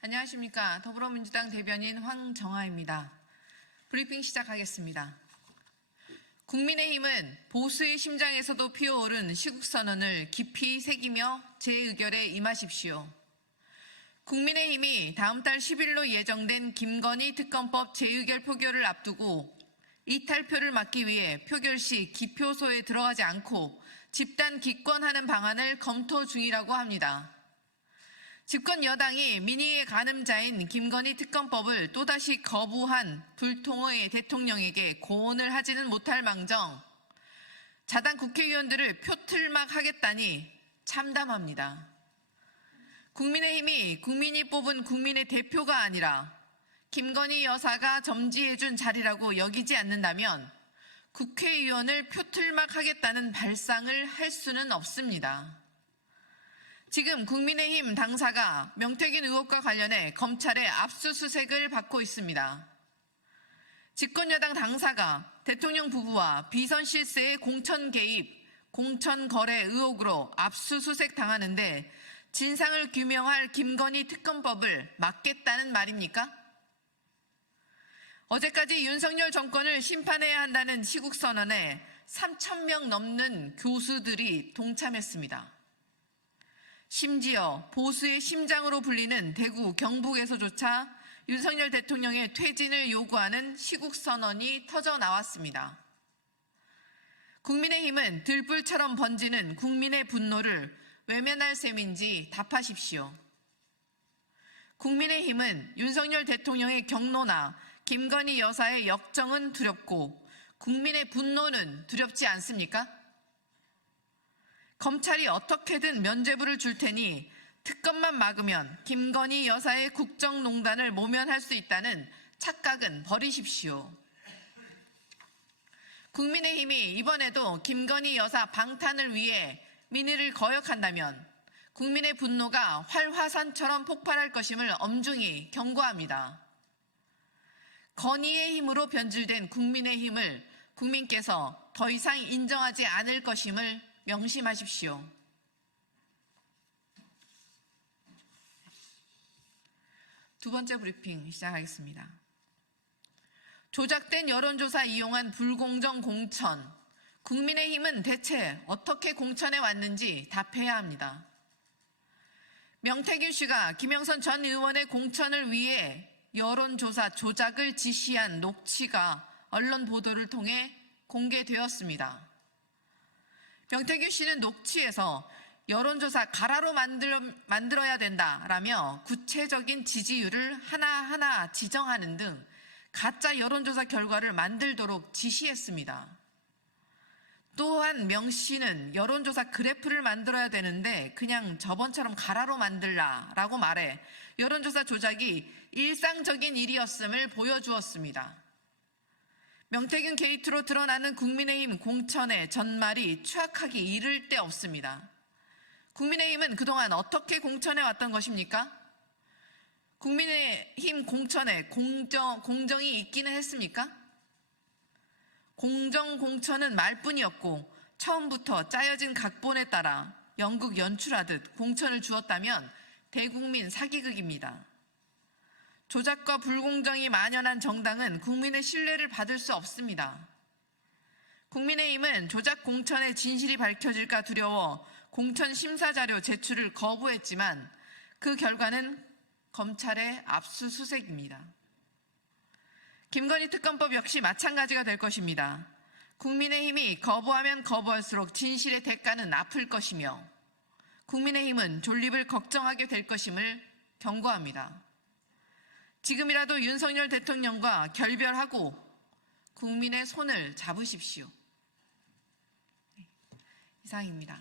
안녕하십니까. 더불어민주당 대변인 황정아입니다. 브리핑 시작하겠습니다. 국민의힘은 보수의 심장에서도 피어오른 시국선언을 깊이 새기며 재의결에 임하십시오. 국민의힘이 다음 달 10일로 예정된 김건희 특검법 재의결 표결을 앞두고 이탈표를 막기 위해 표결 시 기표소에 들어가지 않고 집단 기권하는 방안을 검토 중이라고 합니다. 집권 여당이 민의의 가늠자인 김건희 특검법을 또다시 거부한 불통의 대통령에게 고언을 하지는 못할 망정 자당 국회의원들을 표틀막 하겠다니 참담합니다. 국민의힘이 국민이 뽑은 국민의 대표가 아니라 김건희 여사가 점지해준 자리라고 여기지 않는다면 국회의원을 표틀막 하겠다는 발상을 할 수는 없습니다. 지금 국민의힘 당사가 명태균 의혹과 관련해 검찰의 압수수색을 받고 있습니다. 집권여당 당사가 대통령 부부와 비선 실세의 공천 개입, 공천 거래 의혹으로 압수수색 당하는데 진상을 규명할 김건희 특검법을 막겠다는 말입니까? 어제까지 윤석열 정권을 심판해야 한다는 시국선언에 3,000명 넘는 교수들이 동참했습니다. 심지어 보수의 심장으로 불리는 대구, 경북에서조차 윤석열 대통령의 퇴진을 요구하는 시국선언이 터져 나왔습니다. 국민의힘은 들불처럼 번지는 국민의 분노를 외면할 셈인지 답하십시오. 국민의힘은 윤석열 대통령의 경로나 김건희 여사의 역정은 두렵고 국민의 분노는 두렵지 않습니까? 검찰이 어떻게든 면죄부를 줄 테니 특검만 막으면 김건희 여사의 국정농단을 모면할 수 있다는 착각은 버리십시오. 국민의힘이 이번에도 김건희 여사 방탄을 위해 민의를 거역한다면 국민의 분노가 활화산처럼 폭발할 것임을 엄중히 경고합니다. 건의의 힘으로 변질된 국민의힘을 국민께서 더 이상 인정하지 않을 것임을 명심하십시오. 두 번째 브리핑 시작하겠습니다. 조작된 여론조사 이용한 불공정 공천, 국민의힘은 대체 어떻게 공천해 왔는지 답해야 합니다. 명태균 씨가 김영선 전 의원의 공천을 위해 여론조사 조작을 지시한 녹취가 언론 보도를 통해 공개되었습니다. 명태균 씨는 녹취에서 여론조사 가라로 만들어야 된다라며 구체적인 지지율을 하나하나 지정하는 등 가짜 여론조사 결과를 만들도록 지시했습니다. 또한 명 씨는 여론조사 그래프를 만들어야 되는데 그냥 저번처럼 가라로 만들라라고 말해 여론조사 조작이 일상적인 일이었음을 보여주었습니다. 명태균 게이트로 드러나는 국민의힘 공천의 전말이 추악하기 이를 데 없습니다. 국민의힘은 그동안 어떻게 공천해 왔던 것입니까? 국민의힘 공천에 공정이 있기는 했습니까? 공천은 말뿐이었고 처음부터 짜여진 각본에 따라 연극 연출하듯 공천을 주었다면 대국민 사기극입니다. 조작과 불공정이 만연한 정당은 국민의 신뢰를 받을 수 없습니다. 국민의힘은 조작 공천의 진실이 밝혀질까 두려워 공천 심사 자료 제출을 거부했지만 그 결과는 검찰의 압수수색입니다. 김건희 특검법 역시 마찬가지가 될 것입니다. 국민의힘이 거부하면 거부할수록 진실의 대가는 아플 것이며 국민의힘은 존립을 걱정하게 될 것임을 경고합니다. 지금이라도 윤석열 대통령과 결별하고 국민의 손을 잡으십시오. 이상입니다.